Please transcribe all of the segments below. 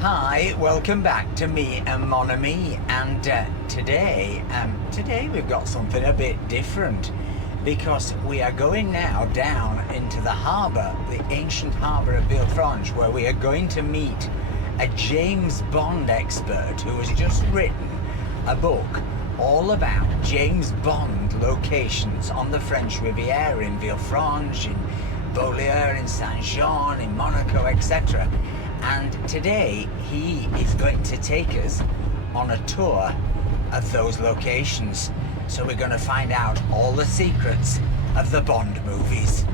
Hi, welcome back to me and Mon Ami, and today we've got something a bit different because we are going now down into the harbour, the ancient harbour of Villefranche, where we are going to meet a James Bond expert who has just written a book all about James Bond locations on the French Riviera, in Villefranche, in Beaulieu, in Saint-Jean, in Monaco, etc. And today he is going to take us on a tour of those locations. So we're going to find out all the secrets of the Bond movies.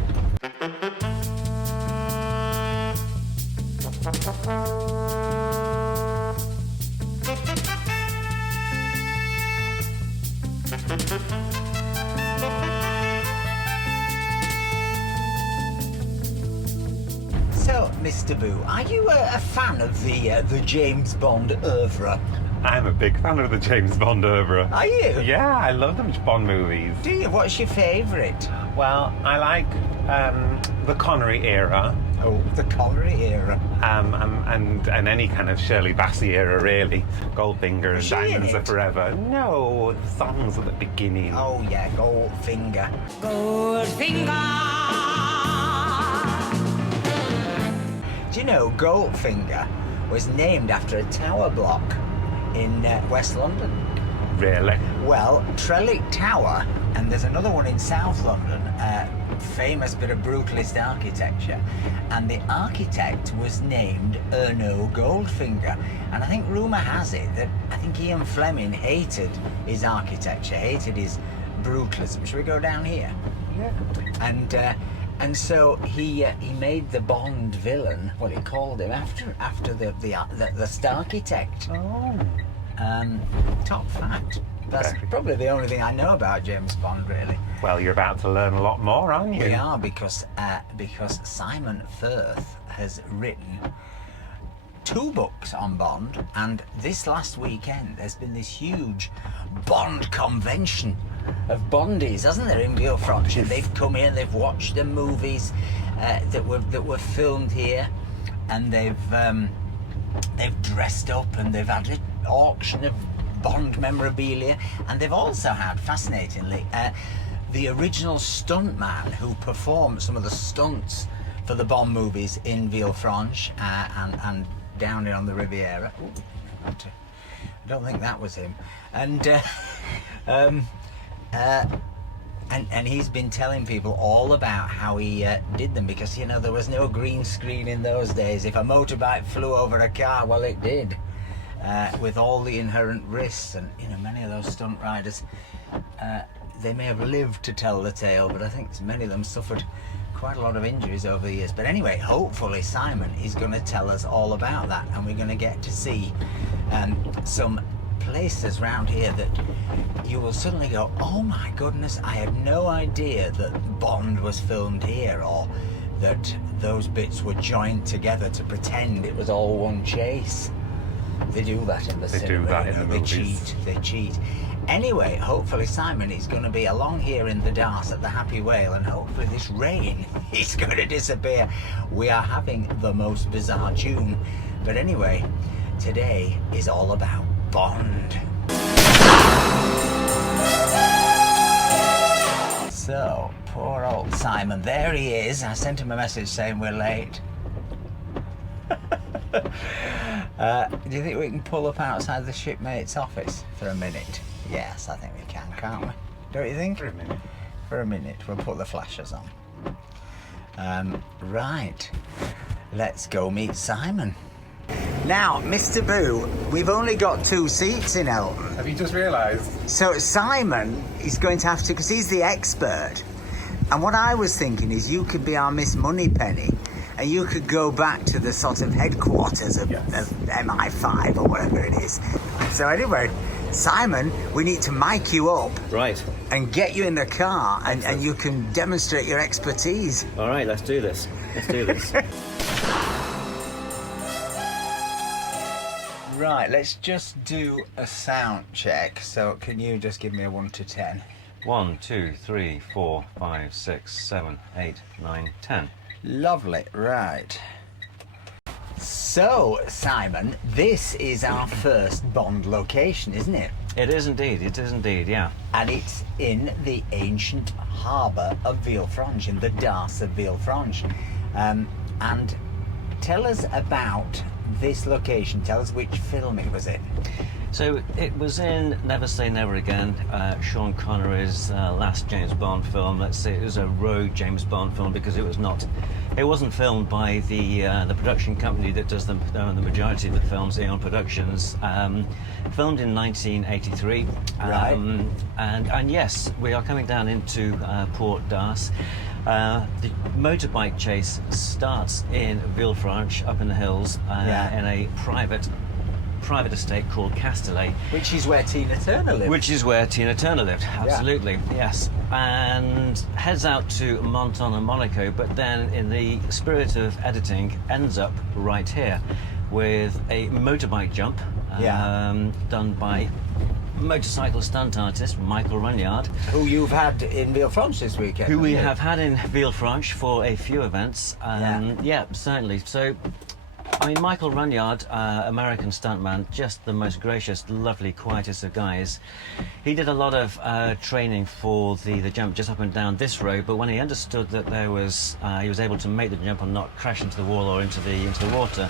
So, Mr. Boo, are you a fan of the James Bond oeuvre? I'm a big fan of the James Bond oeuvre. Are you? Yeah, I love them Bond movies. Do you? What's your favourite? Well, I like the Connery era. Oh, the Connery era. And any kind of Shirley Bassey era, really. Goldfinger and She in Diamonds Are it? Forever. No, the songs at the beginning. Oh yeah, Goldfinger. Goldfinger. Do you know Goldfinger was named after a tower block in West London? Really? Well, Trellick Tower, and there's another one in South London, famous bit of brutalist architecture, and the architect was named Erno Goldfinger. And I think rumour has it that Ian Fleming hated his architecture, hated his brutalism. Should we go down here? Yeah. And so he made the Bond villain, well, he called him after the architect. Oh. Top fact. That's Very. probably the only thing I know about James Bond, really. Well, you're about to learn a lot more, aren't you? We are, because Simon Firth has written 2 books on Bond, and this last weekend there's been this huge Bond convention of Bondies, hasn't there, in Villefranche? And they've come here and they've watched the movies that were filmed here, and they've dressed up, and they've had an auction of Bond memorabilia, and they've also had, fascinatingly, the original stuntman who performed some of the stunts for the Bond movies in Villefranche and down here on the Riviera. Ooh, I don't think that was him. And he's been telling people all about how he did them, because, you know, there was no green screen in those days. If a motorbike flew over a car, well, it did, with all the inherent risks. And, you know, many of those stunt riders, they may have lived to tell the tale, but I think many of them suffered quite a lot of injuries over the years. But anyway, hopefully Simon is going to tell us all about that, and we're going to get to see some places around here that you will suddenly go, oh my goodness, I had no idea that Bond was filmed here, or that those bits were joined together to pretend it was all one chase. They do that in the cinema. They do that in the movies. They cheat. Anyway, hopefully Simon is going to be along here in the Dars at the Happy Whale, and hopefully this rain is going to disappear. We are having the most bizarre June. But anyway, today is all about Bond. So, poor old Simon. There he is. I sent him a message saying we're late. Do you think we can pull up outside the shipmate's office for a minute? Yes, I think we can, can't we? Don't you think? For a minute. For a minute. We'll put the flashers on. Right. Let's go meet Simon. Now, Mr. Boo, we've only got 2 seats in Elton. Have you just realised? So Simon is going to have to, because he's the expert. And what I was thinking is you could be our Miss Moneypenny, and you could go back to the sort of headquarters of MI5 or whatever it is. So anyway, Simon, we need to mic you up. Right. And get you in the car, and you can demonstrate your expertise. All right, let's do this. Let's do this. Right, let's just do a sound check. So can you just give me a 1 to 10? 1, 2, 3, 4, 5, 6, 7, 8, 9, 10. Lovely, right. So, Simon, this is our first Bond location, isn't it? It is indeed. It is indeed. Yeah. And it's in the ancient harbour of Villefranche, in the Darse of Villefranche. And tell us about this location. Tell us which film it was in. So it was in Never Say Never Again, Sean Connery's last James Bond film. Let's say it was a rogue James Bond film because it wasn't filmed by the production company that does the majority of the films, Eon Productions. Filmed in 1983, Right. and yes, we are coming down into Port d'Arce. The motorbike chase starts in Villefranche, up in the hills, in a private estate called Castellet. Which is where Tina Turner lived. Which is where Tina Turner lived, absolutely, yes. And heads out to Menton and Monaco, but then in the spirit of editing ends up right here with a motorbike jump done by motorcycle stunt artist Michael Runyard. Who you've had in Villefranche this weekend. Who we haven't you? have had in Villefranche for a few events. Yeah, certainly. So, I mean, Michael Runyard, American stuntman, just the most gracious, lovely, quietest of guys. He did a lot of training for the jump just up and down this road, but when he understood that there was, he was able to make the jump and not crash into the wall or into the water,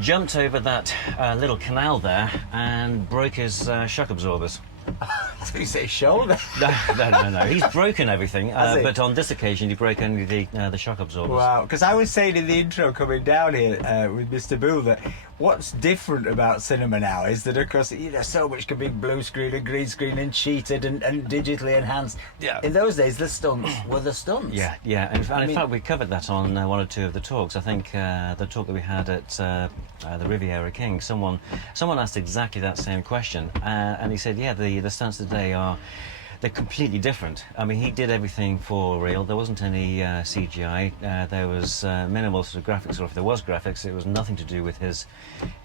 jumped over that little canal there and broke his shock absorbers. So you say shoulder? No. He's broken everything, Has he? but on this occasion he broke only the shock absorbers. Wow, because I was saying in the intro coming down here with Mr. Boo that what's different about cinema now is that, of course, so much can be blue screen and green screen and cheated and digitally enhanced. Yeah. In those days, the stunts were the stunts. Yeah. In fact, we covered that on one or two of the talks. I think the talk that we had at the Riviera King, someone asked exactly that same question, and he said, yeah, the stunts today they're completely different. I mean, he did everything for real. There wasn't any CGI. There was minimal sort of graphics, or if there was graphics, it was nothing to do with his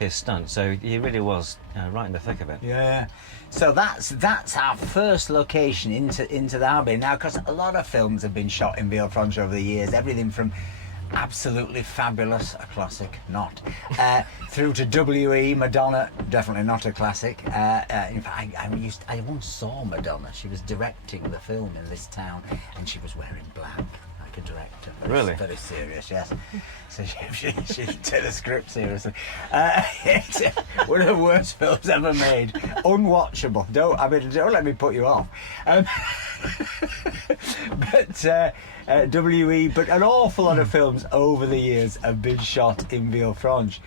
stunt. So he really was right in the thick of it. Yeah. So that's our first location into the harbour. Now, because a lot of films have been shot in Villefranche over the years, everything from absolutely fabulous, a classic, not, through to W.E. Madonna, definitely not a classic. In fact, I once saw Madonna. She was directing the film in this town, and she was wearing black, like a director. Really? Very serious, yes. So she didn't take the script seriously. It's one of the worst films ever made. Unwatchable. Don't let me put you off. But W.E. But an awful lot of films over the years have been shot in Villefranche.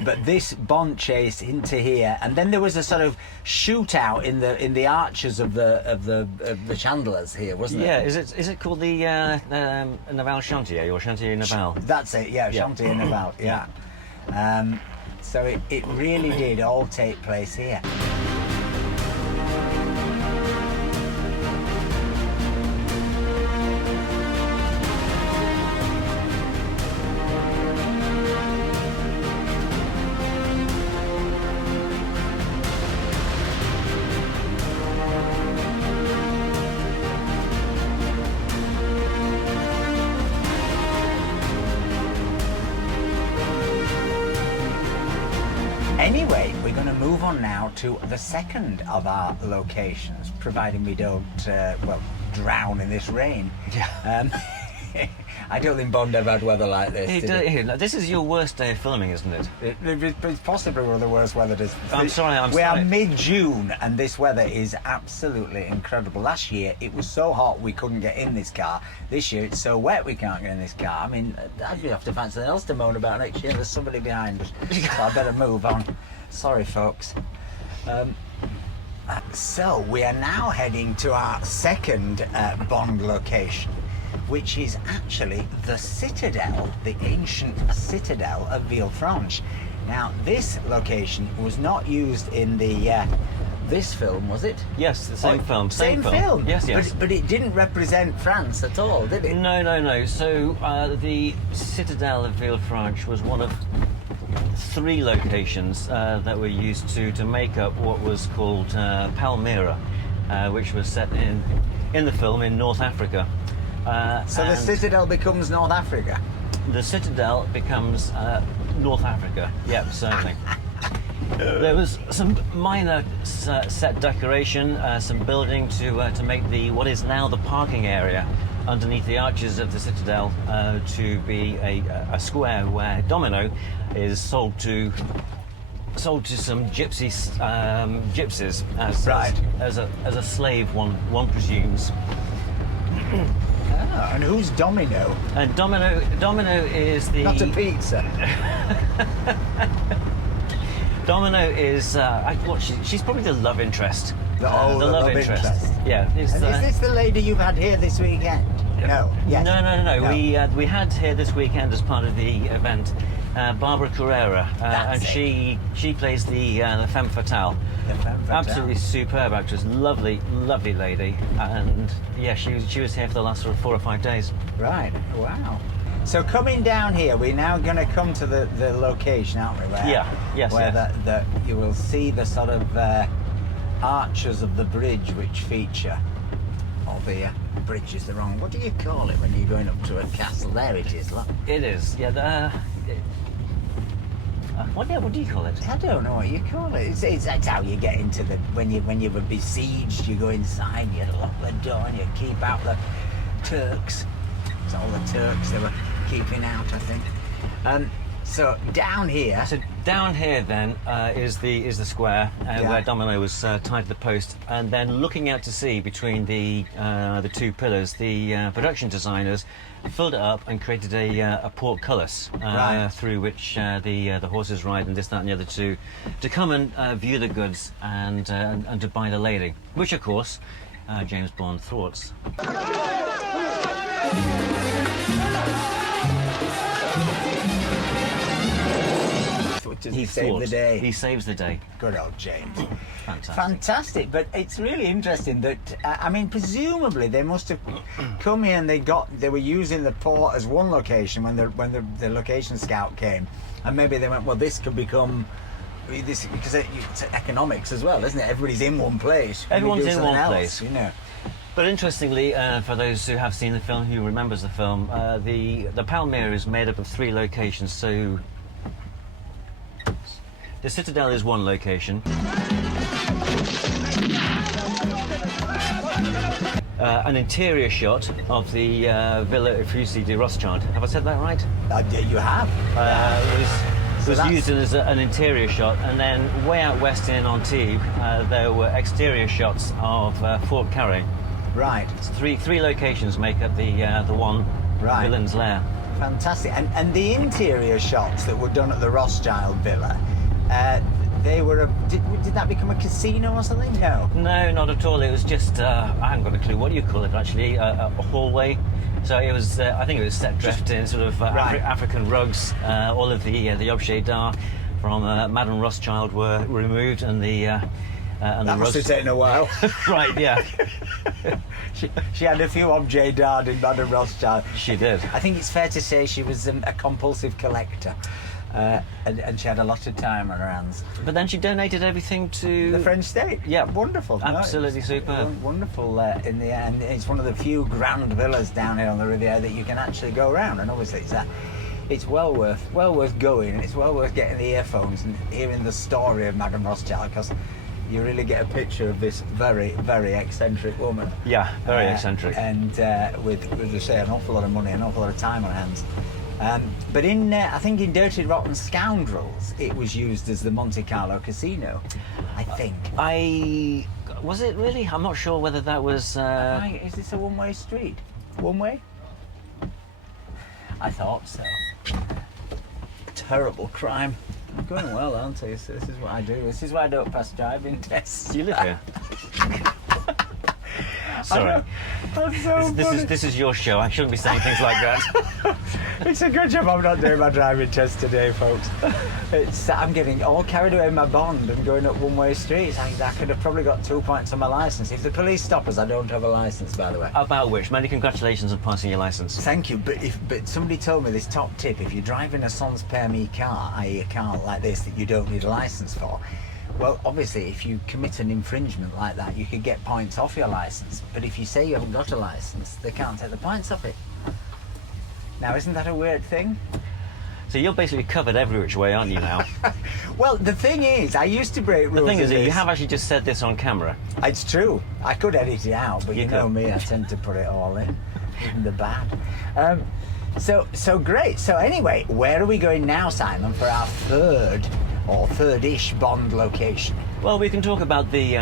But this Bond chase into here, and then there was a sort of shootout in the arches of the chandeliers here, wasn't Yeah, it? is it called the Naval Chantier or Chantier Naval? That's it. Yeah, Chantier Naval. Yeah. So it really did all take place here. Anyway, we're going to move on now to the second of our locations, providing we don't, drown in this rain. Yeah. I don't think Bond ever had weather like this. This is your worst day of filming, isn't it? It's possibly one of the worst weather days. I'm sorry. We are mid-June and this weather is absolutely incredible. Last year it was so hot we couldn't get in this car. This year it's so wet we can't get in this car. I mean, I'd have to find something else to moan about next year. There's somebody behind us. So I better move on. Sorry, folks. So we are now heading to our second Bond location, which is actually the Citadel, the ancient Citadel of Villefranche. Now, this location was not used in this film, was it? Yes, the same film. Same film? Yes. But it didn't represent France at all, did it? No. So the Citadel of Villefranche was one of three locations that were used to make up what was called Palmyra, which was set in the film in North Africa. So the Citadel becomes North Africa? The Citadel becomes North Africa. Yep, certainly. There was some minor set decoration, some building to make the what is now the parking area underneath the arches of the citadel to be a square where Domino is sold to some gypsies as a slave, one presumes. Oh, and who's Domino? And Domino is the Not a pizza. Domino is she's probably the love interest. The love interest. Yeah. And is this the lady you've had here this weekend? No. Yes. No. We had here this weekend as part of the event Barbara Carrera, and she plays the femme fatale. The femme fatale. Absolutely superb actress, lovely lady, and yeah, she was here for the last sort of 4 or 5 days. Right. Wow. So coming down here, we're now going to come to the location, aren't we? Where you will see the sort of arches of the bridge which feature. Or the bridge is the wrong. What do you call it when you're going up to a castle? There it is. Look. It is. Yeah. What do you call it? I don't know what you call it. It's how you get into the when you were besieged. You go inside, you lock the door, and you keep out the Turks. It's all the Turks they were keeping out, I think. So down here. So down here then is the square where Domino was tied to the post, and then looking out to sea between the two pillars, the production designers filled it up and created a portcullis through which the horses ride, and this, that, and the other to come and view the goods and to buy the lady, which of course James Bond thwarts. He saved the day. He saves the day. Good old James. Fantastic. But it's really interesting that I mean, presumably they must have come here and they were using the port as one location when the location scout came, and maybe they went, well, this could become this, because it's economics as well, isn't it? Everybody's in one place. Everyone's in one place, you know. But interestingly, for those who have seen the film, who remembers the film, the Palmyra is made up of 3 locations. So the Citadel is one location. An interior shot of the Villa Uffizi de Rothschild. Have I said that right? You have. It was used as an interior shot, and then way out west in Antibes, there were exterior shots of Fort Carré. Right. It's three locations make up the one villain's lair. Fantastic. And the interior shots that were done at the Rothschild Villa, they were did that become a casino or something? No. No, not at all. It was just I haven't got a clue what you call it actually. A hallway. So it was. I think it was set dressed in sort of African rugs. All of the objets d'art from Madame Rothschild were removed, and the that must have taken a while. Right. Yeah. She had a few objets d'art in Madame Rothschild. She did. I think it's fair to say she was a compulsive collector. And she had a lot of time on her hands. But then she donated everything to the French state. Yeah, wonderful. Absolutely superb. Wonderful. In the end, it's one of the few grand villas down here on the Riviera that you can actually go around, and obviously it's well worth going, and it's well worth getting the earphones and hearing the story of Madame Rothschild, because you really get a picture of this very, very eccentric woman. Yeah, very eccentric, and with I say, an awful lot of money, an awful lot of time on her hands. But I think in Dirty Rotten Scoundrels, it was used as the Monte Carlo Casino, I think. Was it really? I'm not sure whether that was... Is this a one-way street? One way? I thought so. Terrible crime. I'm going well, aren't I? This is what I do. This is why I don't pass driving tests. Do you live here? Sorry. This is your show. I shouldn't be saying things like that. It's a good job I'm not doing my driving test today, folks. I'm getting all carried away in my bond and going up one-way streets. I could have probably got 2 points on my licence. If the police stop us, I don't have a licence, by the way. About which, many congratulations on passing your licence. Thank you, but somebody told me this top tip: if you're driving a sans permis car, i.e. a car like this that you don't need a licence for, well, obviously, if you commit an infringement like that, you could get points off your licence. But if you say you haven't got a licence, they can't take the points off it. Now, isn't that a weird thing? So you're basically covered every which way, aren't you now? Well, the thing is, I used to break rules. The thing is, in that you this. have actually just said this on camera. It's true. I could edit it out, but you You know could. me, I tend to put it all in, even the bad. So great. So anyway, where are we going now, Simon, for our third-ish Bond location? Well, we can talk about the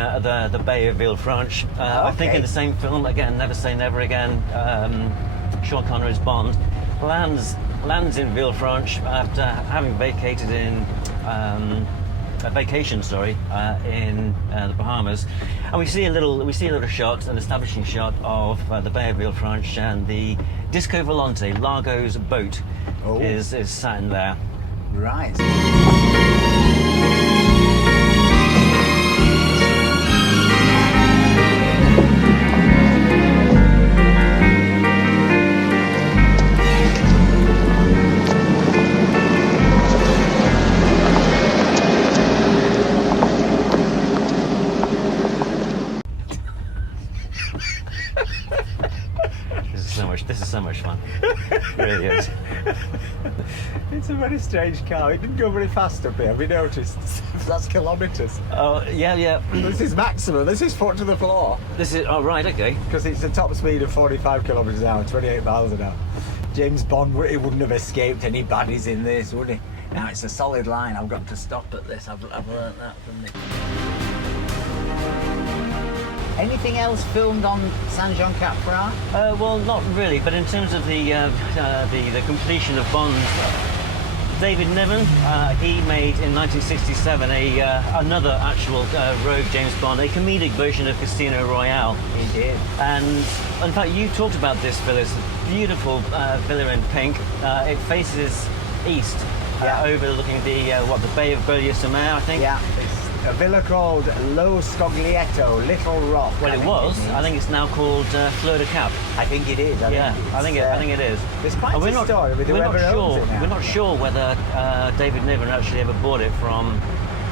Bay of Villefranche. I think Okay. in the same film, again, Never Say Never Again, Sean Connery's Bond lands in Villefranche after having vacated in a vacation, in the Bahamas, and we see a little shot, an establishing shot of the Bay of Villefranche, and the Disco Volante, Largo's boat, Oh. is sat in there. Right. This is so much fun. It really is. It's a very strange car. It didn't go very fast up here. Have you noticed? That's kilometres. Oh, yeah. This is maximum. This is foot to the floor. This is, oh, right, okay. Because it's a top speed of 45 kilometres an hour, 28 miles an hour. James Bond, he wouldn't have escaped any baddies in this, would he? Now it's a solid line. I've got to stop at this. I've learnt that from Nick. Anything else filmed on Saint-Jean-Cap-Ferrat? Well, not really, but in terms of the completion of Bond, David Niven, he made in 1967 another actual rogue James Bond, a comedic version of Casino Royale. He did. And in fact, you talked about this villa. It's a beautiful villa in pink. It faces east, Yeah. overlooking the Bay of Beaulieu-sur-Mer, I think. Yeah, it's a villa called Lo Scoglietto, Little Rock. Well, it was. I think it's now called Fleur de Cap. I think it is. I think it is. There's quite And a story with we're not whoever owns sure. it now. We're not sure whether David Niven actually ever bought it from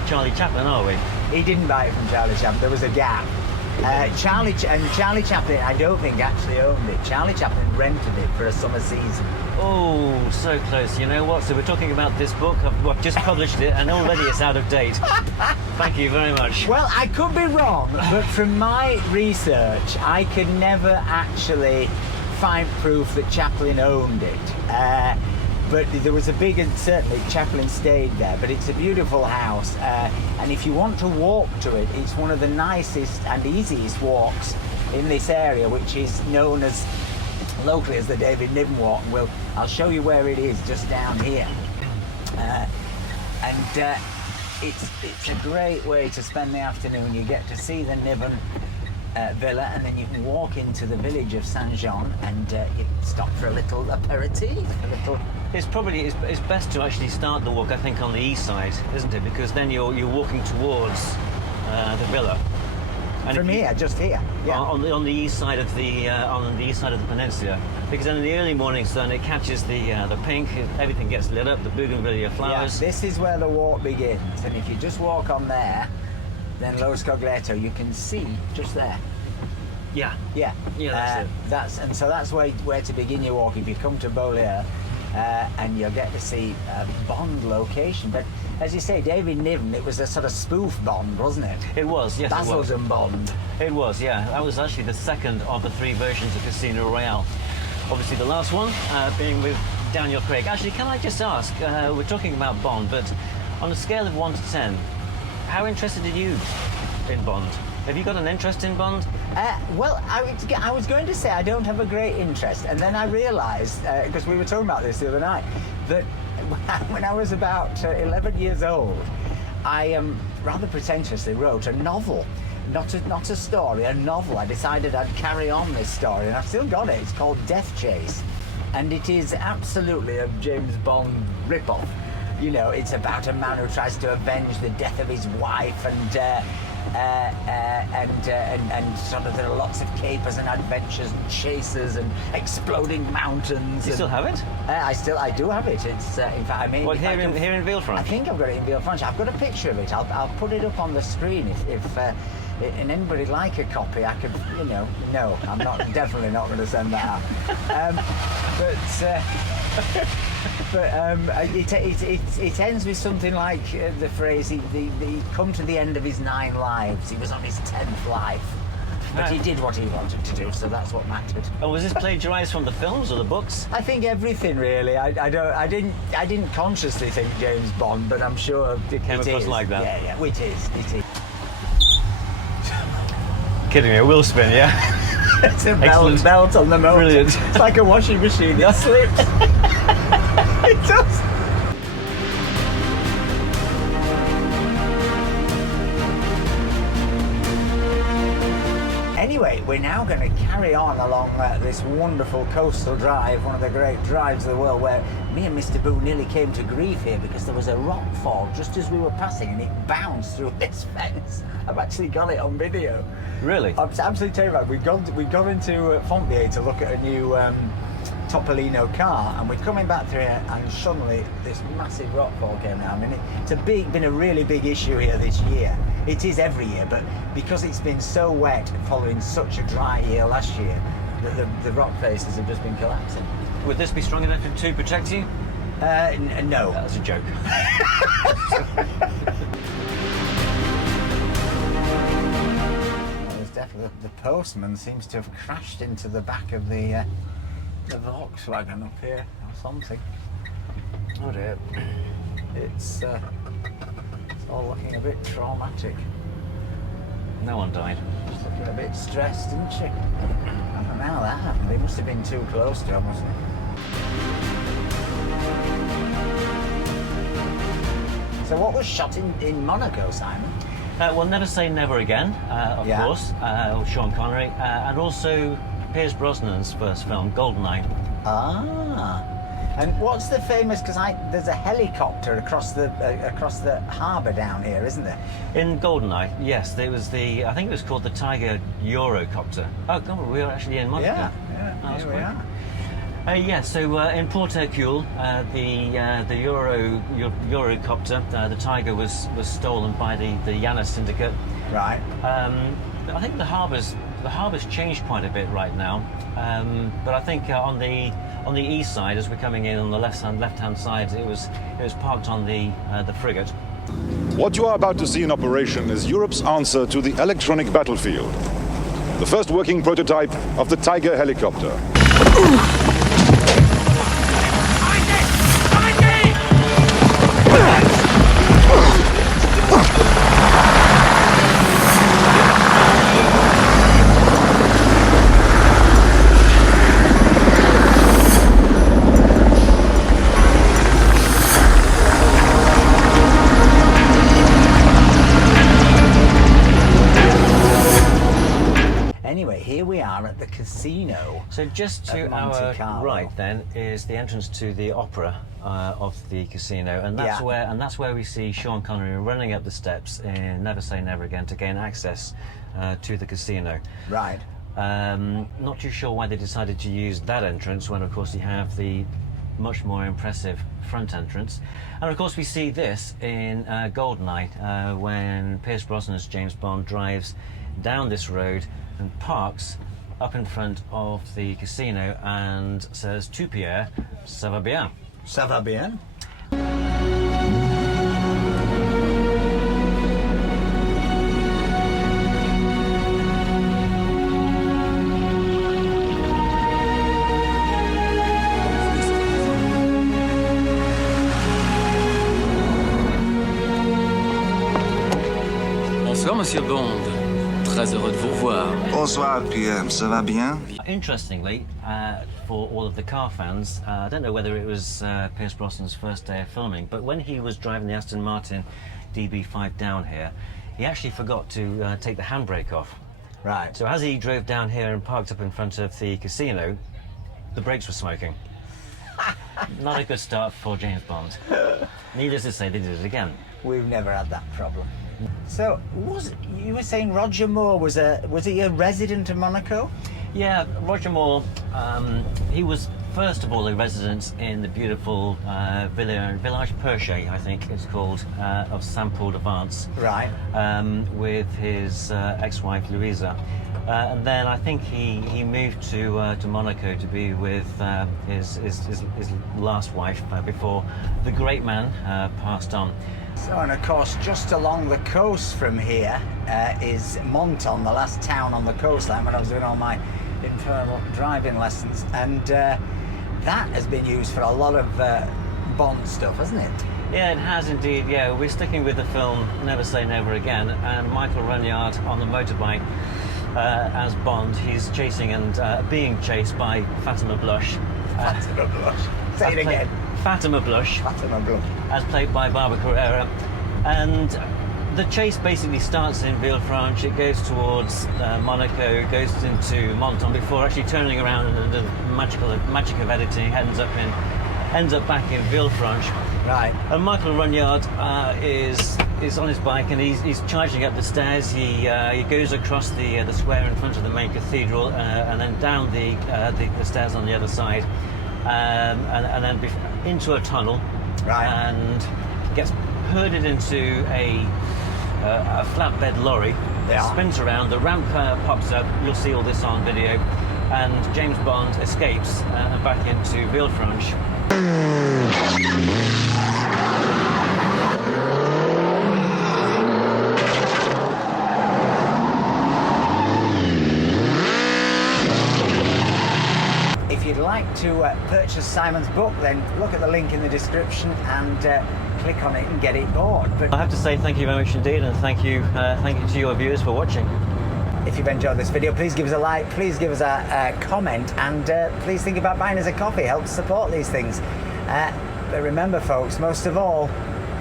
Charlie Chaplin, are we? He didn't buy it from Charlie Chaplin. There was a gap. Charlie Chaplin, I don't think actually owned it. Charlie Chaplin rented it for a summer season. Oh, so close. You know what? So we're talking about this book. I've just published it, and already it's out of date. Thank you very much. Well, I could be wrong, but from my research, I could never actually find proof that Chaplin owned it. But there was a big, and certainly Chaplin stayed there, but it's a beautiful house. And if you want to walk to it, it's one of the nicest and easiest walks in this area, which is known as locally as the David Niven Walk. Well, I'll show you where it is, just down here. It's a great way to spend the afternoon. You get to see the Niven villa, and then you can walk into the village of Saint-Jean, and you can stop for a little aperitif, a little. It's best to actually start the walk, I think, on the east side, isn't it? Because then you're walking towards the villa. And From if you- here, just here. Yeah. on the east side of the peninsula, because then in the early morning sun it catches the pink, everything gets lit up, the bougainvillea flowers. Yeah, this is where the walk begins, and if you just walk on there, then Lo Scoglietto, you can see just there. Yeah. Yeah, Yeah, that's it. That's where to begin your walk. If you come to Beaulieu, and you'll get to see a Bond location. But as you say, David Niven, it was a sort of spoof Bond, wasn't it? It was, yes, it was. Basildon Bond. It was, yeah. That was actually the second of the three versions of Casino Royale. Obviously, the last one being with Daniel Craig. Actually, can I just ask? We're talking about Bond, but on a scale of 1 to 10, how interested are you in Bond? Have you got an interest in Bond? Well, I was going to say I don't have a great interest, and then I realised, because we were talking about this the other night, that when I was about 11 years old, I rather pretentiously wrote a novel. Not a story, a novel. I decided I'd carry on this story, and I've still got it. It's called Death Chase, and it is absolutely a James Bond rip-off. You know, it's about a man who tries to avenge the death of his wife, and sort of there are lots of capers and adventures and chases and exploding mountains. Do you still have it? I do have it. It's in fact I mean. Well, here in I Villefranche? think I've got it in Villefranche. I've got a picture of it. I'll put it up on the screen if and anybody like a copy, I could, you know. No, I'm not. Definitely not going to send that out. But it ends with something like the phrase, he come to the end of his 9 lives. He was on his 10th life. But he did what he wanted to do, so that's what mattered. Oh, was this plagiarised from the films or the books? I think everything really. I didn't consciously think James Bond, but I'm sure it came across is. like that. Yeah, it is. Kidding me, a wheel spin, yeah? It's a Excellent. belt on the motor. Brilliant. It's like a washing machine. It slips. It does. Anyway, we're now going to carry on along this wonderful coastal drive, one of the great drives of the world, where me and Mr. Boo nearly came to grief here because there was a rock fall just as we were passing and it bounced through this fence. I've actually got it on video. Really? I'm absolutely terrified. We've gone into Fontvieille to look at a new Topolino car, and we're coming back through here, and suddenly this massive rockfall came down. I mean, it's been a really big issue here this year. It is every year, but because it's been so wet following such a dry year last year, the rock faces have just been collapsing. Would this be strong enough to protect you? No. That's a joke. There's definitely the postman seems to have crashed into the back of the Volkswagen up here or something. Oh dear. It's all looking a bit traumatic. No one died. She's looking a bit stressed, isn't she? I don't know how that happened. They must have been too close to her, mustn't they? So what was shot in Monaco, Simon? Well, Never Say Never Again, of Yeah. course, Sean Connery, and also Pierce Brosnan's first film, GoldenEye. Ah. And what's the famous? Because there's a helicopter across the harbour down here, isn't there? In GoldenEye, yes, there was I think it was called the Tiger Eurocopter. Oh, God, we were actually in Monaco. Yeah. Oh, that's Here we great. are. Yeah, so in Port Hercule, the Eurocopter, the Tiger was stolen by the Yana Syndicate. Right. I think the harbour's changed quite a bit right now, but I think on the east side, as we're coming in on the left hand side, it was parked on the frigate. What you are about to see in operation is Europe's answer to the electronic battlefield. The first working prototype of the Tiger helicopter. Anyway, here we are at the casino. So just to At Monte our Carlo. right, then, is the entrance to the opera of the casino, and that's Yeah. where we see Sean Connery running up the steps in Never Say Never Again to gain access to the casino. Right. Not too sure why they decided to use that entrance when, of course, you have the much more impressive front entrance. And of course, we see this in GoldenEye when Pierce Brosnan's James Bond drives down this road and parks up in front of the casino and says to Pierre, "Ça va bien." Ça va bien. Bonsoir, Monsieur Bond. Très heureux de vous revoir. Bonsoir, Pierre. Ça va bien? Interestingly, for all of the car fans, I don't know whether it was Pierce Brosnan's first day of filming, but when he was driving the Aston Martin DB5 down here, he actually forgot to take the handbrake off. Right. So as he drove down here and parked up in front of the casino, the brakes were smoking. Not a good start for James Bond. Needless to say, they did it again. We've never had that problem. So, you were saying Roger Moore was he a resident of Monaco? Yeah, Roger Moore, he was first of all, a residence in the beautiful Village Perche, I think it's called, of Saint-Paul-de-Vence. Right. With his ex-wife Louisa. And then I think he moved to Monaco to be with his last wife before the great man passed on. So, and of course, just along the coast from here is Menton, the last town on the coastline when I was doing all my infernal driving lessons. And that has been used for a lot of Bond stuff, hasn't it? Yeah, it has indeed. Yeah, we're sticking with the film Never Say Never Again, and Michael Runyard on the motorbike as Bond. He's chasing and being chased by Fatima Blush. Fatima Blush. Say it again. Fatima Blush. Fatima Blush. As played by Barbara Carrera. And the chase basically starts in Villefranche, it goes towards Monaco, goes into Menton before actually turning around, and the magic of editing ends up back in Villefranche. Right. And Michael Runyard is on his bike, and he's charging up the stairs. He goes across the square in front of the main cathedral, and then down the stairs on the other side, and then into a tunnel. Right. And gets herded into a flatbed lorry. Yeah. Spins around. The ramp pops up. You'll see all this on video. And James Bond escapes back into Villefranche. If you'd like to purchase Simon's book, then look at the link in the description and click on it and get it bought. But I have to say thank you very much indeed, and thank you to your viewers for watching. if you've enjoyed this video, please give us a like, please give us a comment, and please think about buying us a coffee. Help support these things. But remember, folks, most of all,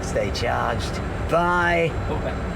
stay charged. Bye. Okay.